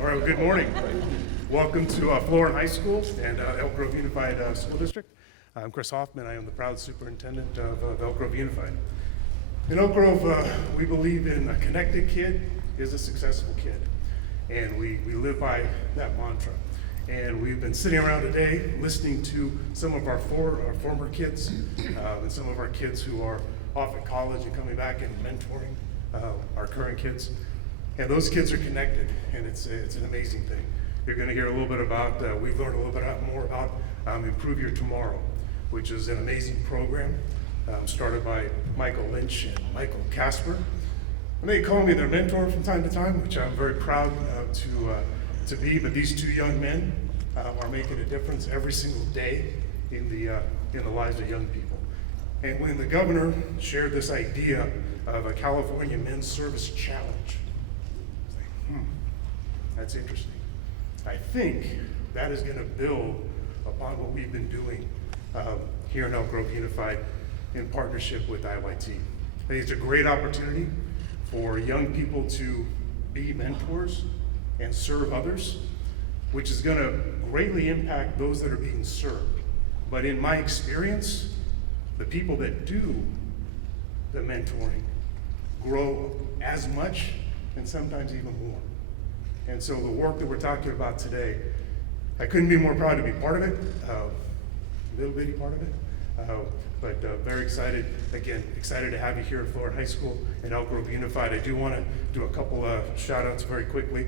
All right, well, good morning. Welcome to Florida High School and Elk Grove Unified School District. I'm Chris Hoffman. I am the proud superintendent of Elk Grove Unified. In Elk Grove, we believe in a connected kid is a successful kid. And we live by that mantra. And we've been sitting around today listening to some of our former kids and some of our kids who are off at college and coming back and mentoring our current kids. And those kids are connected, and it's an amazing thing. You're going to hear a little bit about, we've learned a little bit more about Improve Your Tomorrow, which is an amazing program started by Michael Lynch and Michael Casper. And they call me their mentor from time to time, which I'm very proud to be. But these two young men are making a difference every single day in the lives of young people. And when the governor shared this idea of a California Men's Service Challenge, I was like, that's interesting. I think that is going to build upon what we've been doing here in Elk Grove Unified in partnership with IYT. I think it's a great opportunity for young people to be mentors and serve others, which is going to greatly impact those that are being served. But in my experience, the people that do the mentoring grow as much and sometimes even more. And so the work that we're talking about today, I couldn't be more proud to be part of it, little bitty part of it, but very excited, again, excited to have you here at Florida High School and Elk Grove Unified. I do want to do a couple of shout outs very quickly.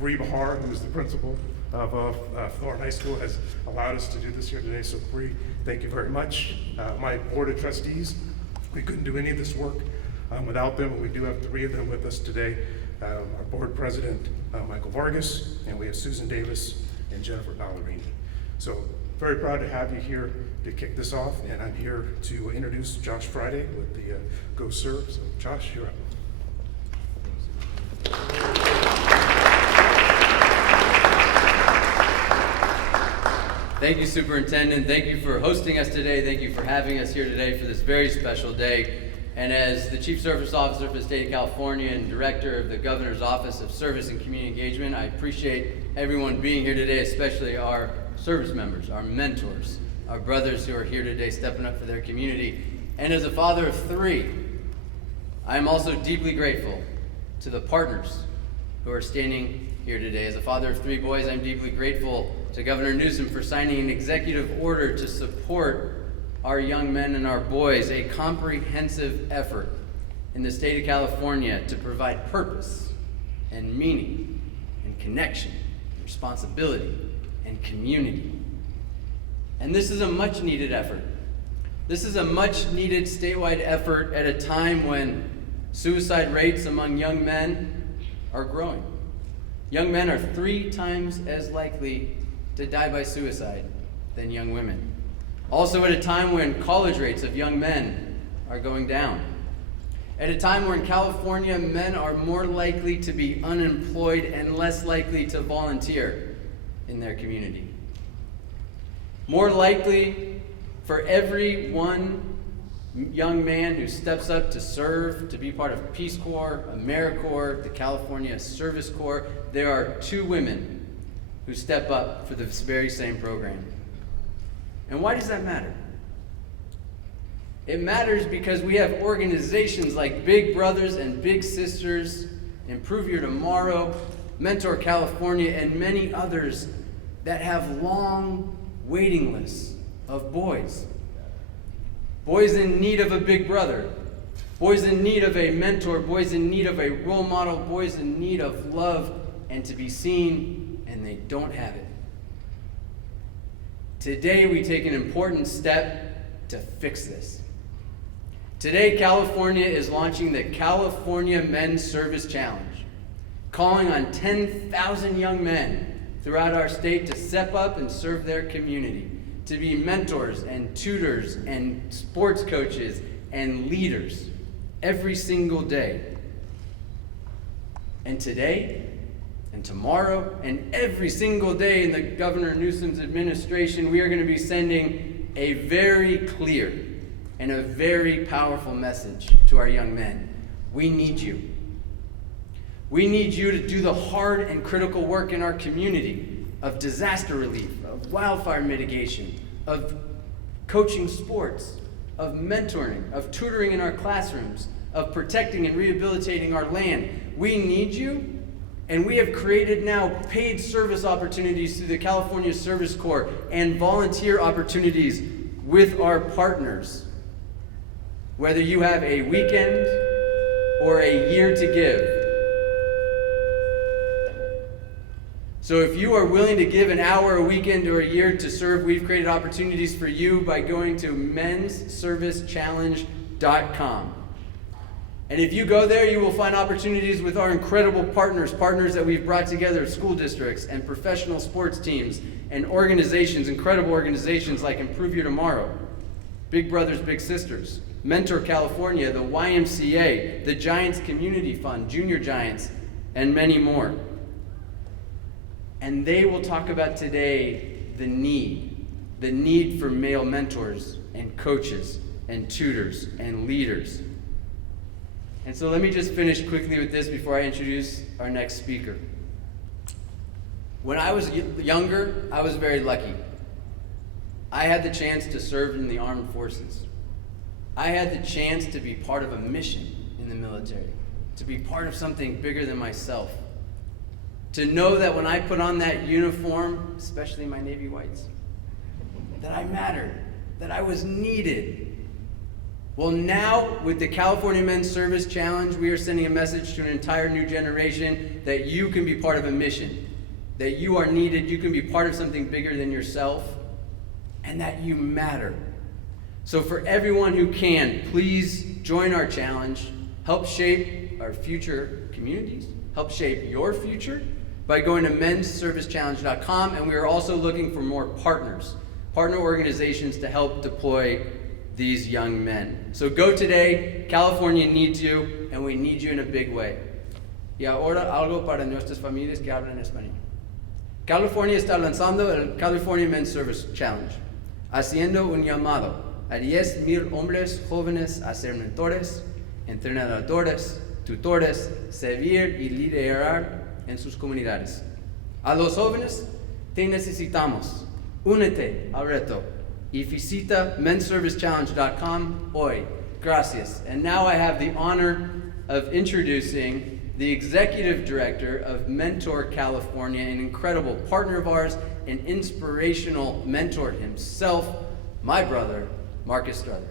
Bree Bahar, who is the principal of Florida High School, has allowed us to do this here today. So Bree, thank you very much. My board of trustees, we couldn't do any of this work without them, but we do have three of them with us today. Our board president, Michael Vargas, and we have Susan Davis and Jennifer Ballerini. So very proud to have you here to kick this off, and I'm here to introduce Josh Friday with the Go Serve. So Josh, you're up. Thank you, Superintendent. Thank you for hosting us today. Thank you for having us here today for this very special day. And as the Chief Service Officer for the State of California and Director of the Governor's Office of Service and Community Engagement, I appreciate everyone being here today, especially our service members, our mentors, our brothers who are here today stepping up for their community. And as a father of three, I am also deeply grateful to the partners who are standing here today. As a father of three boys, I'm deeply grateful to Governor Newsom for signing an executive order to support our young men and our boys, a comprehensive effort in the state of California to provide purpose and meaning and connection, responsibility and community. And this is a much needed effort. This is a much needed statewide effort at a time when suicide rates among young men are growing. Young men are 3 times as likely to die by suicide than young women. Also at a time when college rates of young men are going down. At a time where in California, men are more likely to be unemployed and less likely to volunteer in their community. More likely for every one young man who steps up to serve, to be part of Peace Corps, AmeriCorps, the California Service Corps, there are 2 women who step up for this very same program. And why does that matter? It matters because we have organizations like Big Brothers and Big Sisters, Improve Your Tomorrow, Mentor California, and many others that have long waiting lists of boys. Boys in need of a big brother, boys in need of a mentor, boys in need of a role model, boys in need of love and to be seen, and they don't have it. Today, we take an important step to fix this. Today, California is launching the California Men's Service Challenge, calling on 10,000 young men throughout our state to step up and serve their community, to be mentors and tutors and sports coaches and leaders every single day. And today, and tomorrow, and every single day in the Governor Newsom's administration, we are going to be sending a very clear and a very powerful message to our young men. We need you. We need you to do the hard and critical work in our community of disaster relief, of wildfire mitigation, of coaching sports, of mentoring, of tutoring in our classrooms, of protecting and rehabilitating our land. We need you, and we have created now paid service opportunities through the California Service Corps and volunteer opportunities with our partners. Whether you have a weekend or a year to give. So if you are willing to give an hour, a weekend, or a year to serve, we've created opportunities for you by going to mensservicechallenge.com. And if you go there, you will find opportunities with our incredible partners that we've brought together, school districts and professional sports teams and organizations, incredible organizations like Improve Your Tomorrow, Big Brothers Big Sisters, Mentor California, the YMCA, the Giants Community Fund, Junior Giants, and many more. And they will talk about today the need for male mentors and coaches and tutors and leaders. And so let me just finish quickly with this before I introduce our next speaker. When I was younger, I was very lucky. I had the chance to serve in the armed forces. I had the chance to be part of a mission in the military, to be part of something bigger than myself. To know that when I put on that uniform, especially my Navy whites, that I mattered, that I was needed. Well, now with the California Men's Service Challenge, we are sending a message to an entire new generation that you can be part of a mission, that you are needed, you can be part of something bigger than yourself, and that you matter. So for everyone who can, please join our challenge, help shape our future communities, help shape your future by going to mensservicechallenge.com, and we are also looking for more partner organizations to help deploy these young men. So go today. California needs you, and we need you in a big way. Y ahora algo para nuestras familias que hablan español. California está lanzando el California Men's Service Challenge, haciendo un llamado a 10,000 hombres jóvenes a ser mentores, entrenadores, tutores, servir y liderar en sus comunidades. A los jóvenes, te necesitamos. Únete al reto y visita mensservicechallenge.com hoy. Gracias. And now I have the honor of introducing the Executive Director of Mentor California, an incredible partner of ours, an inspirational mentor himself, my brother, Marcus Strother.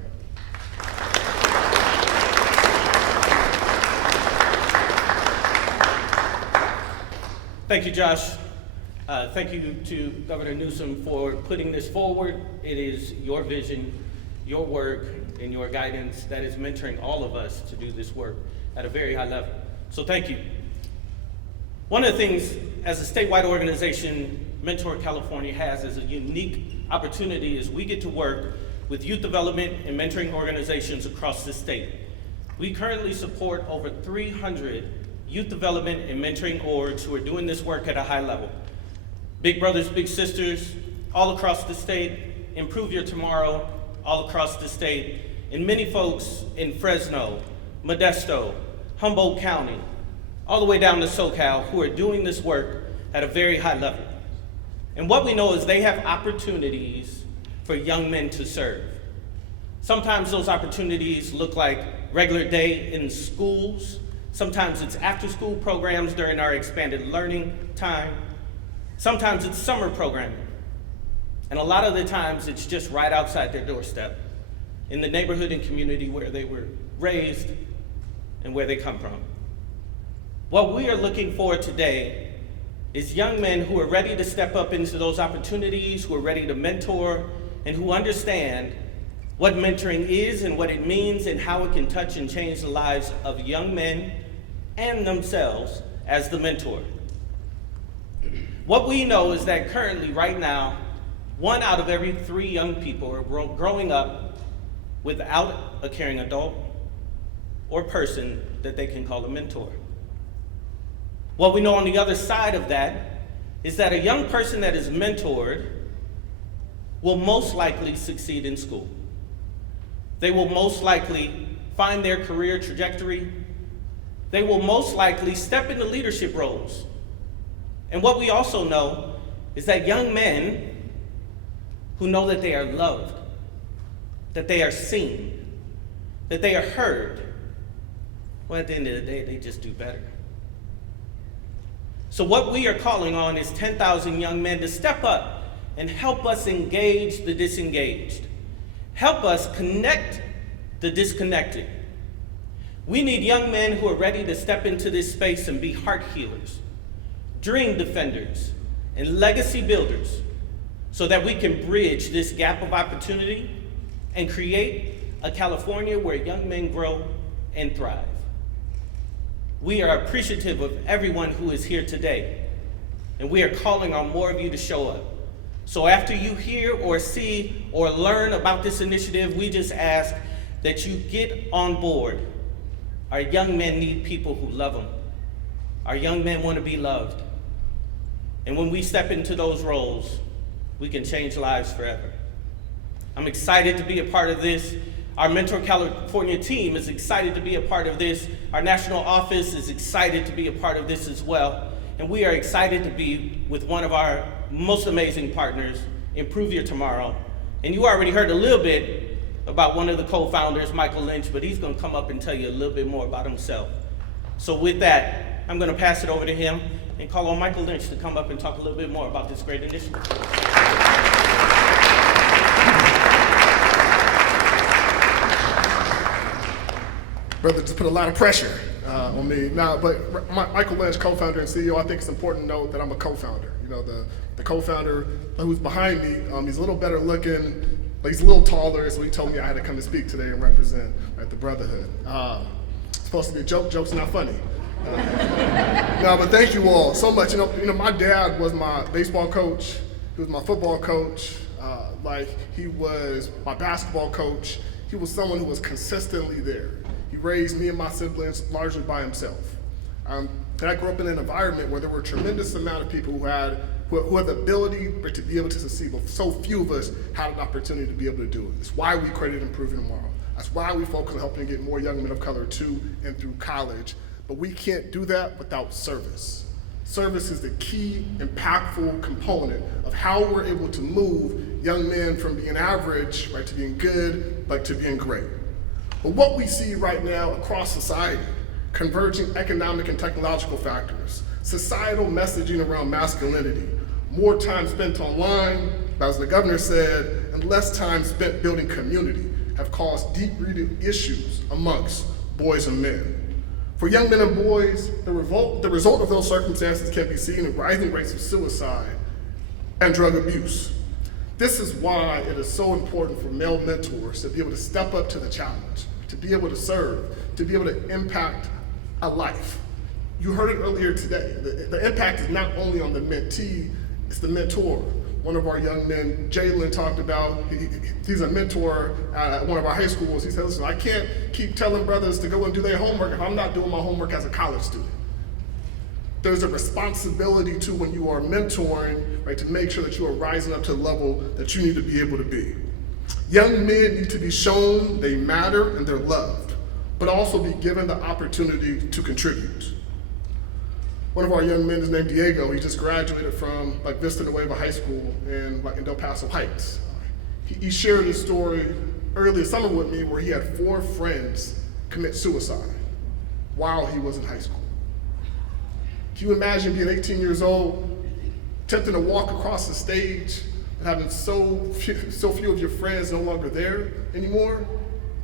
Thank you, Josh. Thank you to Governor Newsom for putting this forward. It is your vision, your work, and your guidance that is mentoring all of us to do this work at a very high level. So thank you. One of the things as a statewide organization, Mentor California has as a unique opportunity is we get to work with youth development and mentoring organizations across the state. We currently support over 300 youth development and mentoring orgs who are doing this work at a high level. Big Brothers Big Sisters, all across the state, Improve Your Tomorrow, all across the state, and many folks in Fresno, Modesto, Humboldt County, all the way down to SoCal who are doing this work at a very high level. And what we know is they have opportunities for young men to serve. Sometimes those opportunities look like regular day in schools. Sometimes it's after-school programs during our expanded learning time. Sometimes it's summer programming. And a lot of the times it's just right outside their doorstep in the neighborhood and community where they were raised and where they come from. What we are looking for today is young men who are ready to step up into those opportunities, who are ready to mentor, and who understand what mentoring is and what it means and how it can touch and change the lives of young men and themselves as the mentor. What we know is that currently, right now, 1 out of every 3 young people are growing up without a caring adult or person that they can call a mentor. What we know on the other side of that is that a young person that is mentored will most likely succeed in school. They will most likely find their career trajectory, they will most likely step into leadership roles. And what we also know is that young men who know that they are loved, that they are seen, that they are heard, well, at the end of the day, they just do better. So what we are calling on is 10,000 young men to step up and help us engage the disengaged. Help us connect the disconnected. We need young men who are ready to step into this space and be heart healers, dream defenders, and legacy builders so that we can bridge this gap of opportunity and create a California where young men grow and thrive. We are appreciative of everyone who is here today, and we are calling on more of you to show up. So after you hear or see or learn about this initiative, we just ask that you get on board. Our young men need people who love them. Our young men want to be loved. And when we step into those roles, we can change lives forever. I'm excited to be a part of this. Our Mentor California team is excited to be a part of this. Our national office is excited to be a part of this as well. And we are excited to be with one of our most amazing partners, Improve Your Tomorrow. And you already heard a little bit about one of the co-founders, Michael Lynch, but he's going to come up and tell you a little bit more about himself. So with that, I'm going to pass it over to him and call on Michael Lynch to come up and talk a little bit more about this great initiative. Brother, just put a lot of pressure on me. Now, but Michael Lynch, co-founder and CEO, I think it's important to note that I'm a co-founder. You know, the co-founder who's behind me, he's a little better looking, but he's a little taller, so he told me I had to come to speak today and represent the brotherhood. It's supposed to be a joke. Joke's not funny. No, but thank you all so much. You know, my dad was my baseball coach. He was my football coach. He was my basketball coach. He was someone who was consistently there. He raised me and my siblings largely by himself. I grew up in an environment where there were a tremendous amount of people who had the ability to be able to succeed, but so few of us had an opportunity to be able to do it. That's why we created Improving Tomorrow. That's why we focus on helping get more young men of color to and through college. But we can't do that without service. Service is the key, impactful component of how we're able to move young men from being average, to being good, to being great. But what we see right now across society, converging economic and technological factors, societal messaging around masculinity, more time spent online, as the governor said, and less time spent building community, have caused deep-rooted issues amongst boys and men. For young men and boys, the result of those circumstances can be seen in rising rates of suicide and drug abuse. This is why it is so important for male mentors to be able to step up to the challenge, to be able to serve, to be able to impact a life. You heard it earlier today. The impact is not only on the mentee, it's the mentor. One of our young men, Jalen, talked about, he's a mentor at one of our high schools. He said, listen, I can't keep telling brothers to go and do their homework if I'm not doing my homework as a college student. There's a responsibility to when you are mentoring, to make sure that you are rising up to the level that you need to be able to be. Young men need to be shown they matter and they're loved, but also be given the opportunity to contribute. One of our young men is named Diego. He just graduated from Vista Nueva High School in Del Paso Heights. He shared his story earlier summer with me where he had 4 friends commit suicide while he was in high school. Can you imagine being 18 years old, attempting to walk across the stage and having so few of your friends no longer there anymore?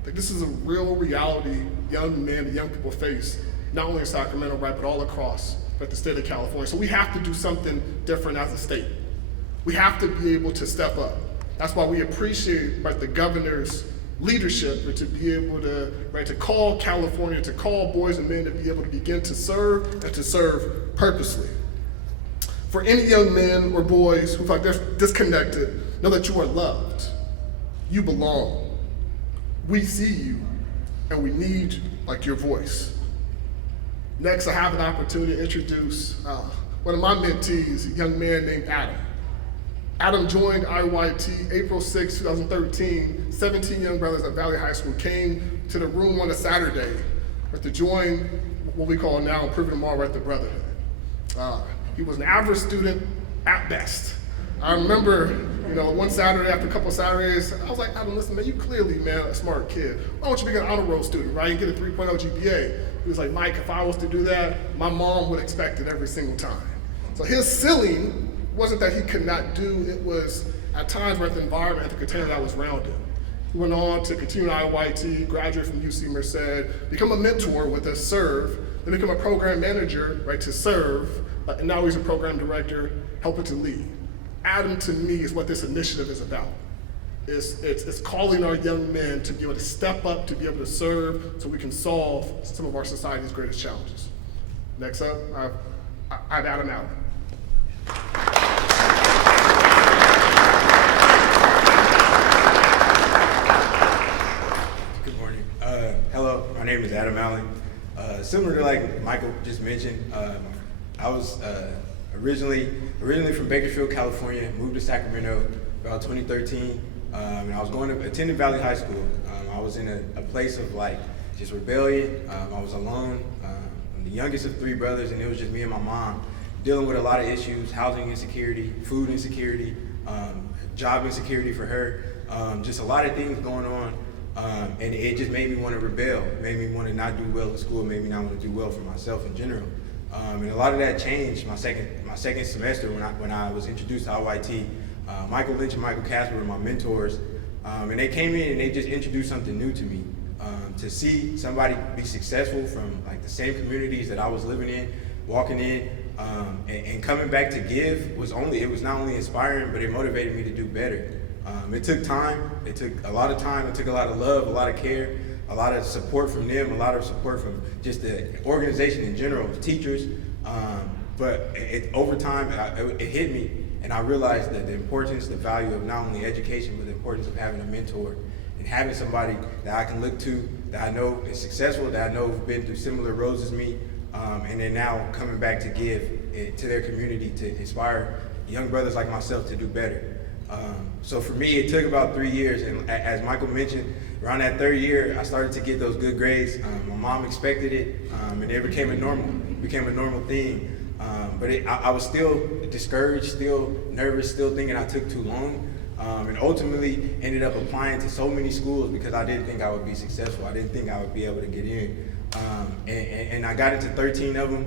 This is a real reality young men and young people face, not only in Sacramento, but all across the state of California. So we have to do something different as a state. We have to be able to step up. That's why we appreciate the governor's leadership to be able to call California, to call boys and men to be able to begin to serve and to serve purposely. For any young men or boys who feel like disconnected, know that you are loved. You belong. We see you, and we need your voice. Next, I have an opportunity to introduce one of my mentees, a young man named Adam. Adam joined IYT April 6, 2013. 17 young brothers at Valley High School came to the room on a Saturday to join what we call now Improving Tomorrow at the Brotherhood. He was an average student at best. I remember, one Saturday after a couple of Saturdays, I was like, Adam, listen, man, you clearly, man, a smart kid. Why don't you become an honor roll student, right? You get a 3.0 GPA. He was like, Mike, if I was to do that, my mom would expect it every single time. So his ceiling wasn't that he could not do, it was at times where the environment, at the container that was around him. He went on to continue IYT, graduate from UC Merced, become a mentor with us, serve, then become a program manager, right, to serve, and now he's a program director, helping to lead. Adam, to me, is what this initiative is about. It's calling our young men to be able to step up, to be able to serve, so we can solve some of our society's greatest challenges. Next up, I have Adam Allen. Good morning. Hello, my name is Adam Allen. Similar to like Michael just mentioned, I was originally from Bakersfield, California, moved to Sacramento about 2013, and I was attending Valley High School. I was in a place of like just rebellion. I was alone. I'm the youngest of 3 brothers, and it was just me and my mom dealing with a lot of issues: housing insecurity, food insecurity, job insecurity for her, just a lot of things going on. And it just made me want to rebel. It made me want to not do well in school. It made me not want to do well for myself in general. And a lot of that changed my second semester when I was introduced to IYT. Michael Lynch and Michael Casper were my mentors, and they came in and they just introduced something new to me. To see somebody be successful from like the same communities that I was living in, walking in, and coming back to give was not only inspiring, but it motivated me to do better. It took time. It took a lot of time. It took a lot of love, a lot of care, a lot of support from them, a lot of support from just the organization in general, the teachers. But over time, it hit me, and I realized that the importance, the value of not only education, but the importance of having a mentor and having somebody that I can look to, that I know is successful, that I know have been through similar roads as me, and then now coming back to give to their community to inspire young brothers like myself to do better. So for me, it took about 3 years, and as Michael mentioned, around that 3rd year, I started to get those good grades. My mom expected it, and it became a normal thing. But I was still discouraged, still nervous, still thinking I took too long, and ultimately ended up applying to so many schools because I didn't think I would be successful. I didn't think I would be able to get in. And I got into 13 of them,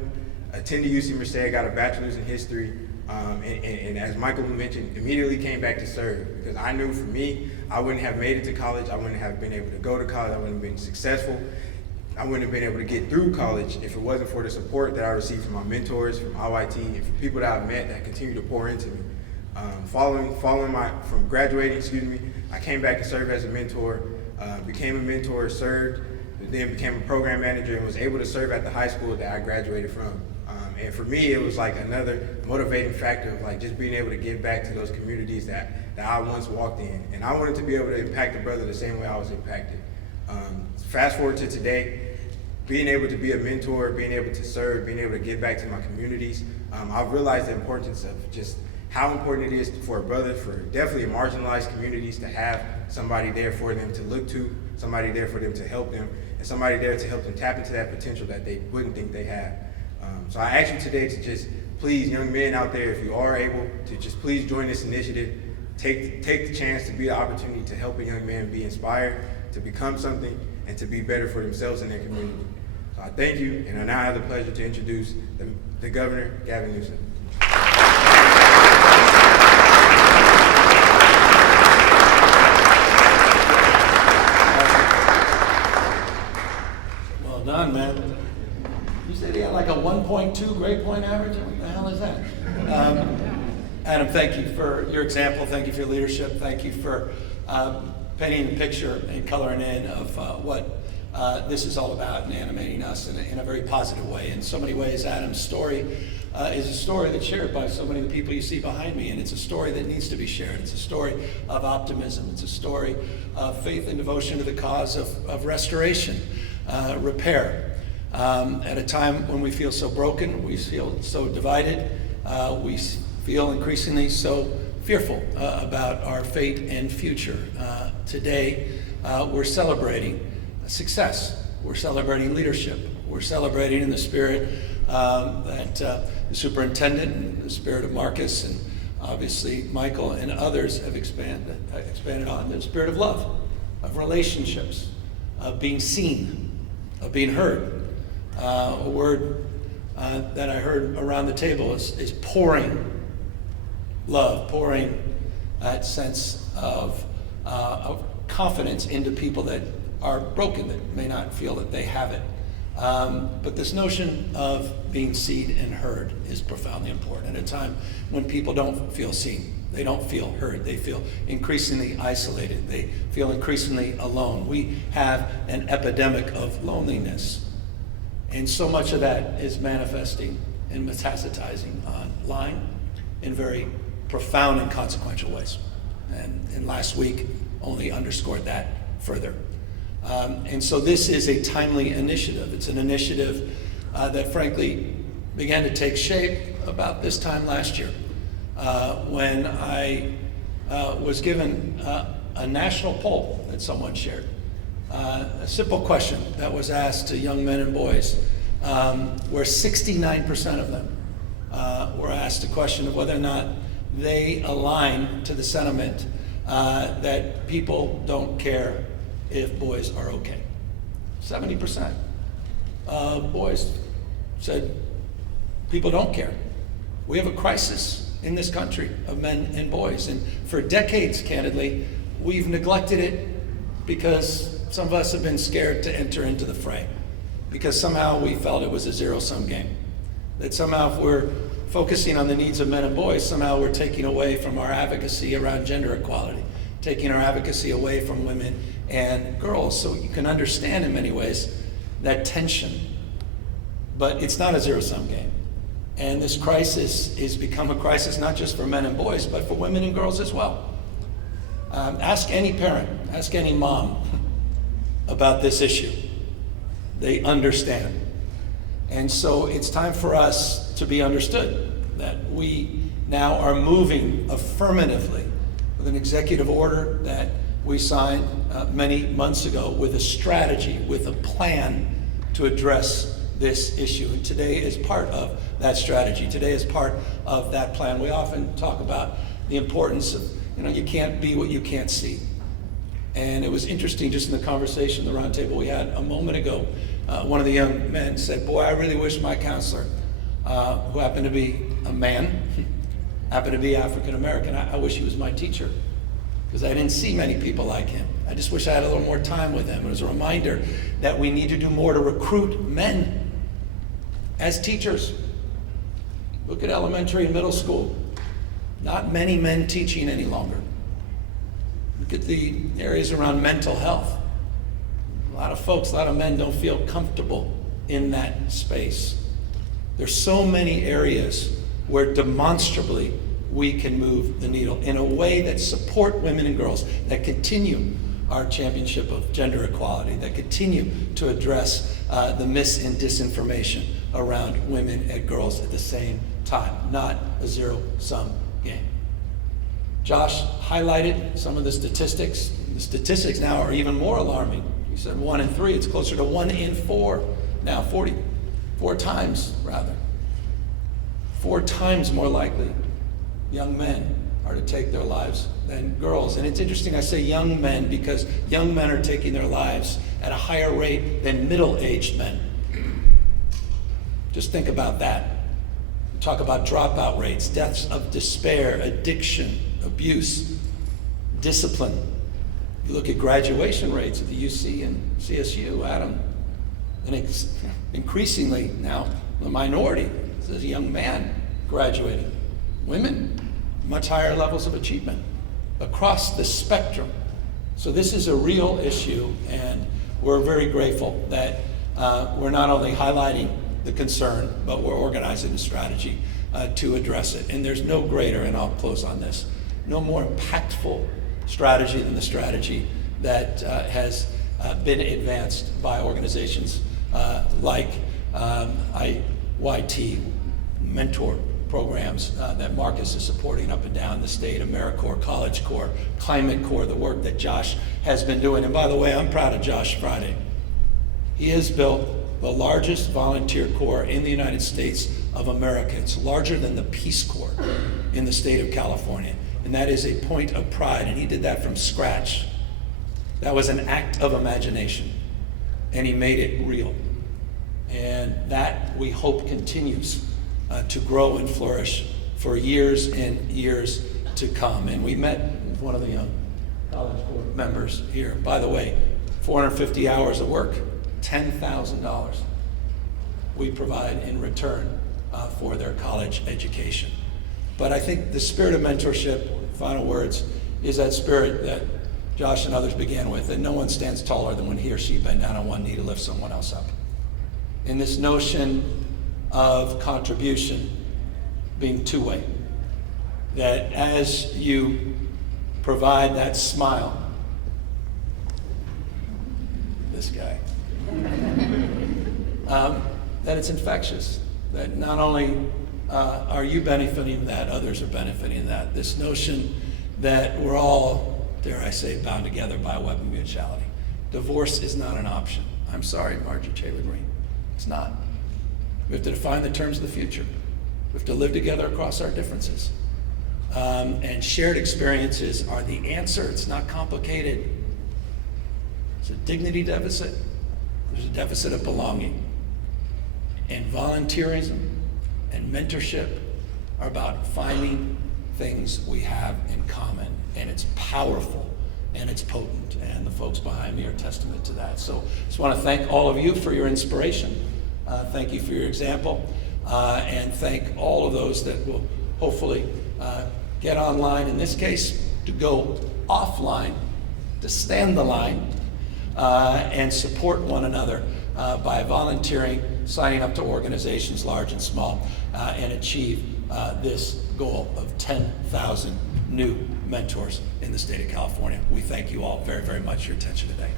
attended UC Merced, got a bachelor's in history, and as Michael mentioned, immediately came back to serve because I knew for me, I wouldn't have made it to college, I wouldn't have been able to go to college, I wouldn't have been successful, I wouldn't have been able to get through college if it wasn't for the support that I received from my mentors, from IYT, and from people that I've met that continue to pour into me. From graduating, I came back to serve as a mentor, became a mentor, served, then became a program manager, and was able to serve at the high school that I graduated from. And for me, it was like another motivating factor of like just being able to give back to those communities that I once walked in. And I wanted to be able to impact a brother the same way I was impacted. Fast forward to today, being able to be a mentor, being able to serve, being able to give back to my communities, I've realized the importance of just how important it is for a brother, for definitely marginalized communities, to have somebody there for them to look to, somebody there for them to help them, and somebody there to help them tap into that potential that they wouldn't think they have. So I ask you today to just please, young men out there, if you are able, to just please join this initiative. Take the chance to be the opportunity to help a young man be inspired, to become something, and to be better for themselves and their community. So I thank you, and I now have the pleasure to introduce the Governor, Gavin Newsom. Well done, man. You said he had like a 1.2 grade point average? What the hell is that? Adam, thank you for your example. Thank you for your leadership. Thank you for painting a picture and coloring in of what this is all about and animating us in a very positive way. In so many ways, Adam's story is a story that's shared by so many of the people you see behind me, and it's a story that needs to be shared. It's a story of optimism. It's a story of faith and devotion to the cause of restoration, repair. At a time when we feel so broken, we feel so divided, we feel increasingly so fearful about our fate and future. Today, we're celebrating success. We're celebrating leadership. We're celebrating in the spirit that the superintendent, and the spirit of Marcus, and obviously Michael and others have expanded on, the spirit of love, of relationships, of being seen, of being heard. A word that I heard around the table is pouring love, pouring that sense of confidence into people that are broken, that may not feel that they have it. But this notion of being seen and heard is profoundly important at a time when people don't feel seen, they don't feel heard, they feel increasingly isolated, they feel increasingly alone. We have an epidemic of loneliness, and so much of that is manifesting and metastasizing online in very profound and consequential ways. And last week only underscored that further. And so this is a timely initiative. It's an initiative that frankly began to take shape about this time last year when I was given a national poll that someone shared. A simple question that was asked to young men and boys, where 69% of them were asked a question of whether or not they align to the sentiment that people don't care if boys are okay. 70% of boys said people don't care. We have a crisis in this country of men and boys, and for decades, candidly, we've neglected it because some of us have been scared to enter into the fray, because somehow we felt it was a zero-sum game, that somehow if we're focusing on the needs of men and boys, somehow we're taking away from our advocacy around gender equality, taking our advocacy away from women and girls. So you can understand in many ways that tension, but it's not a zero-sum game. And this crisis has become a crisis not just for men and boys, but for women and girls as well. Ask any parent, ask any mom about this issue. They understand. And so it's time for us to be understood that we now are moving affirmatively with an executive order that we signed many months ago with a strategy, with a plan to address this issue. And today is part of that strategy. Today is part of that plan. We often talk about the importance of, you can't be what you can't see. And it was interesting just in the conversation, the roundtable we had a moment ago, one of the young men said, boy, I really wish my counselor, who happened to be a man, happened to be African American, I wish he was my teacher, because I didn't see many people like him. I just wish I had a little more time with him. It was a reminder that we need to do more to recruit men as teachers. Look at elementary and middle school. Not many men teaching any longer. Look at the areas around mental health. A lot of folks, a lot of men don't feel comfortable in that space. There's so many areas where demonstrably we can move the needle in a way that support women and girls, that continue our championship of gender equality, that continue to address the mis and disinformation around women and girls at the same time, not a zero-sum game. Josh highlighted some of the statistics. The statistics now are even more alarming. He said 1 in 3, it's closer to 1 in 4 now, 4 times rather. 4 times more likely young men are to take their lives than girls. And it's interesting I say young men because young men are taking their lives at a higher rate than middle-aged men. Just think about that. Talk about dropout rates, deaths of despair, addiction, abuse, discipline. You look at graduation rates at the UC and CSU, Adam, and it's increasingly now the minority. There's a young man graduating. Women, much higher levels of achievement across the spectrum. So this is a real issue, and we're very grateful that we're not only highlighting the concern, but we're organizing a strategy to address it. And there's no greater, and I'll close on this, no more impactful strategy than the strategy that has been advanced by organizations like IYT, mentor programs that Marcus is supporting up and down the state, AmeriCorps, College Corps, Climate Corps, the work that Josh has been doing. And by the way, I'm proud of Josh Friday. He has built the largest volunteer corps in the United States of America. It's larger than the Peace Corps in the state of California. And that is a point of pride. And he did that from scratch. That was an act of imagination. And he made it real. And that, we hope, continues to grow and flourish for years and years to come. And we met with one of the young College Board members here. By the way, 450 hours of work, $10,000 we provide in return for their college education. But I think the spirit of mentorship, final words, is that spirit that Josh and others began with, that no one stands taller than when he or she bent down on one knee to lift someone else up. In this notion of contribution being two-way, that as you provide that smile, this guy, that it's infectious, that not only are you benefiting from that, others are benefiting from that. This notion that we're all, dare I say, bound together by a web of mutuality. Divorce is not an option. I'm sorry, Marjorie Taylor Greene. It's not. We have to define the terms of the future. We have to live together across our differences. And shared experiences are the answer. It's not complicated. There's a dignity deficit. There's a deficit of belonging. And volunteerism and mentorship are about finding things we have in common. And it's powerful and it's potent. And the folks behind me are testament to that. So I just want to thank all of you for your inspiration. Thank you for your example. And thank all of those that will hopefully get online, in this case, to go offline, to stand the line, and support one another by volunteering, signing up to organizations large and small, and achieve this goal of 10,000 new mentors in the state of California. We thank you all very, very much for your attention today.